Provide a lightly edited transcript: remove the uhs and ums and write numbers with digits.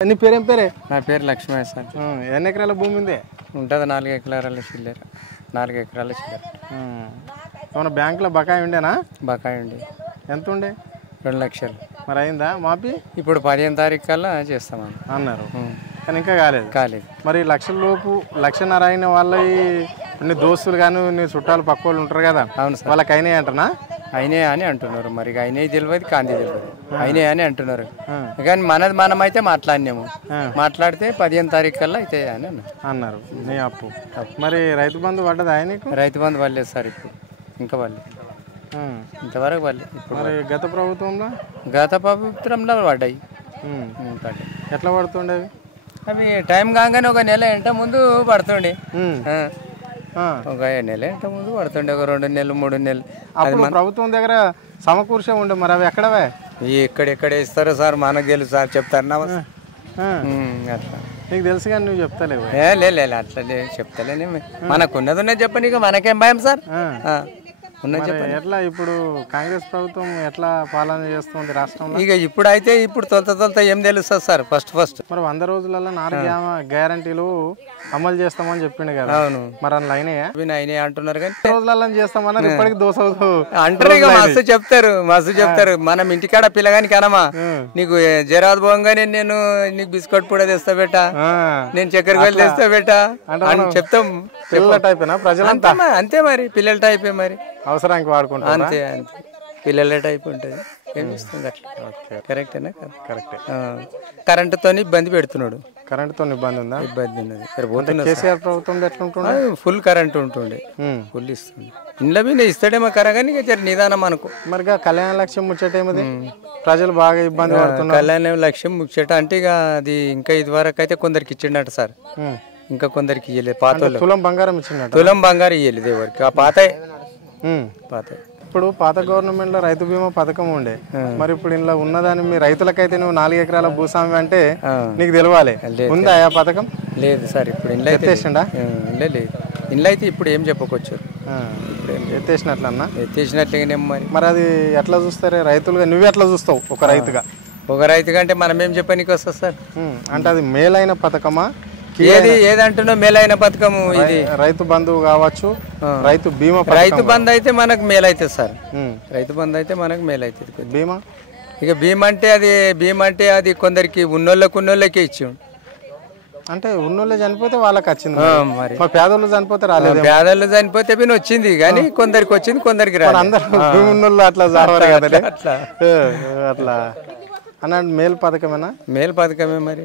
నీ పేరేం పేరే? నా పేరు లక్ష్మయ్య సార్. ఎన్ని ఎకరాల భూమి ఉంది? ఉంటుంది 4 ఎకరాల చిల్లర. 4 ఎకరాల చిల్లర. మన బ్యాంకులో బకాయి ఉండేనా? బకాయి ఉండి ఎంత ఉండే? 2 లక్షలు. మరి అయిందా మాపి? ఇప్పుడు 15 తారీఖు కల్లా చేస్తామని అన్నారు, కానీ ఇంకా కాలేదు. కాలేదు. మరి లక్షల లోపు 1.5 అయిన వాళ్ళ నీ దోస్తులు కానీ నీ చుట్టాలు పక్క వాళ్ళు ఉంటారు కదా, అవును సార్. వాళ్ళకి అయినాయి అంటనా? అయినాయి అని అంటున్నారు. మరి అయినాయి తెలియదు, కాంతి తెలియదు. అయినాయి అని అంటున్నారు. కానీ మనమైతే మాట్లాడినాము. మాట్లాడితే 15 తారీఖు కల్లా అయితే అని అన్నారు. నీ అప్పు మరి రైతు బంధు పడ్డదా ఆయనకు? రైతు బంధు పడలేదు సార్. ఇప్పుడు ఇంకా పడలేదు, ఇంతవరకు పడలేదు. ఇప్పుడు మరి గత ప్రభుత్వంలో పడ్డాయి. ఎట్లా పడుతుండేవి అవి? టైం కాగానే ఒక నెల ఎంట ముందు పడుతుండే. ఒక నెల ఎంట ముందు పడుతుండే, ఒక 2 నెలలు 3 నెలలు. అప్పుడు ప్రభుత్వం దగ్గర సమకూర్చే ఉండే. మరి అవి ఎక్కడవే? ఎక్కడెక్కడ ఇస్తారో సార్ మనకు తెలుసు సార్. చెప్తారు అట్లా. నీకు తెలుసు కానీ నువ్వు చెప్తలేవు. లేదు అట్లా చెప్తలేనే. మనకున్నది చెప్పనీక మనకేం భయం సార్. ఎట్లా ఇప్పుడు కాంగ్రెస్ ప్రభుత్వం ఎట్లా పాలన చేస్తుంది రాష్ట్రంలో? ఇక ఇప్పుడు తొలత ఏం తెలుస్తుంది సార్. ఫస్ట్ మరి 100 రోజులలో 4 గ్యారంటీలు అమలు చేస్తామని చెప్పిండు కదా. అవును. మరి అందులో అయినాయా అంటున్నారు కానీ రోజులలో చేస్తామన్నారు. ఇప్పటికి దోశ అంటారు. ఇక మస్తు చెప్తారు. మనం ఇంటికాడ పిల్లగాని కనమా, నీకు జరాదు పోగానే నేను నీకు బిస్కెట్ కూడా తెస్తా బెట్టా, నేను చక్కెర గోళీలు తెస్తా బెట్టా అని చెప్తాం. పిల్లల టైపేనా ప్రజలంతా? అంతే మరి, పిల్లల టైపే మరి. అవసరానికి వాడుకుంటా. అంతే పిల్లల టైప్ ఉంటుంది. ఏమి ఇస్తుంది అట్లా. కరెక్టేనా? కరెక్టే. కరెంటుతో ఇబ్బంది పెడుతున్నాడు. కరెంటుతో ఇబ్బంది ఉందా? ఇబ్బంది ఉన్నది. కేసీఆర్ ప్రభుత్వం ఎట్లా ఉంటుండే? ఫుల్ కరెంట్ ఉంటుండే, ఫుల్ ఇస్తుంది. ఇంట్లో మీద ఇస్తాడేమో కరగాని ఇక నిదానం అనుకో. మరి కళ్యాణ లక్ష్యం ముచ్చటేమది, ప్రజలు బాగా ఇబ్బంది పడుతున్నారు. కళ్యాణ లక్ష్యం ముచ్చట అంటే ఇక అది ఇంకా ఇదివరకు అయితే కొందరికి ఇచ్చిండట సార్, ఇంకా కొందరికి ఇవ్వలేదు. పాత తులం బంగారం ఇచ్చిండట. తులం బంగారం ఇవ్వలేదు ఎవరికి. ఆ పాత ఇప్పుడు పాత గవర్నమెంట్ లో రైతు బీమా పథకం ఉండే. మరి ఇప్పుడు ఇంట్లో ఉన్నదాన్ని మీ రైతులకైతే నువ్వు 4 ఎకరాల భూస్వామి అంటే నీకు తెలవాలి. ఉందా ఆ పథకం? లేదు సార్. ఇప్పుడు ఇంట్లో లేదు. ఇంట్లో అయితే ఇప్పుడు ఏం చెప్పుకోవచ్చు. ఎత్తేసినట్లన్నా? ఎత్తేసినట్లుగానే. మరి అది ఎట్లా చూస్తారే రైతులుగా? నువ్వు ఎట్లా చూస్తావు ఒక రైతుగా? అంటే మనం ఏం చెప్పనీకి వస్తుంది సార్. అంటే అది మేలైన పథకమా? ఏదంటున్నా మేలైన పథకము ఇది. రైతు బంధు కావచ్చు, రైతు బీమా. రైతు బంధు అయితే మనకు మేలైతుంది సార్. రైతు బంధు అయితే మనకు మేలైతుంది. బీమా ఇక బీమా అంటే అది కొందరికి ఉన్నోళ్ళకే ఇచ్చాం. అంటే ఉన్నోళ్ళే చనిపోతే వాళ్ళకి వచ్చింది. మరి పేదోళ్ళు చనిపోతే రాలేదు. పేదోళ్ళు చనిపోతే వచ్చింది కానీ కొందరికి వచ్చింది, కొందరికి రాలేదు. అందరూ ఉన్నోళ్ళు అట్లా జావాలి కదా. అట్లా అట్లా అన్న మేలు పథకమేనా? మేలు పథకమే మరి.